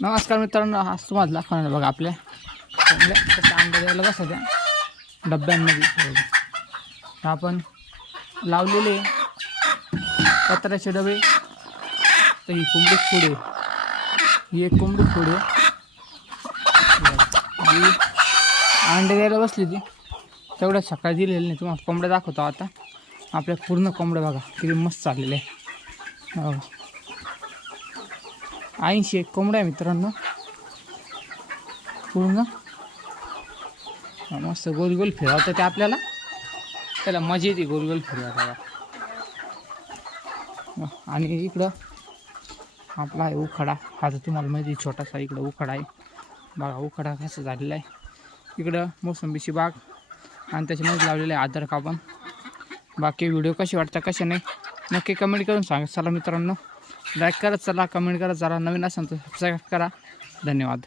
नमस्कार मित्रांनो, आज तुम्हाला दाखवणार बघा आपल्या कोंबड्या अंडा द्यायला बसायच्या डब्यांमध्ये. आपण लावलेले पत्र्याचे डबे. तर ही कोंबडी पुढे, ही एक कोंबडी पुढे ही अंडे द्यायला बसली ती. तेवढ्या सकाळी दिलेलं नाही. तुम्हाला कोंबड्या दाखवतो आता. आपल्या पूर्ण कोंबड्या बघा किती मस्त चाललेले आहे. हो, 81 कोंबड्या आहे मित्रांनो पूर्ण. मस्त गोल गोल फिरवतं ते आपल्याला, त्याला मजा येते गोल गोल फिरवायला. आणि इकडं आपला आहे उखाडा. हा तर तुम्हाला माहिती छोटासा इकडं उखाडा आहे बघा. उखाडा कसं झालेला आहे. इकडं मोसंबीची बाग आणि त्याच्यामध्ये लावलेलं आहे आधार कार्बन. बाकी व्हिडिओ कसे वाटतं कसे नाही नक्की कमेंट करून सांगा. चला मित्रांनो, लाईक करत चला, कमेंट करत चला. नवीन असेल तर सबस्क्राईब करा. धन्यवाद.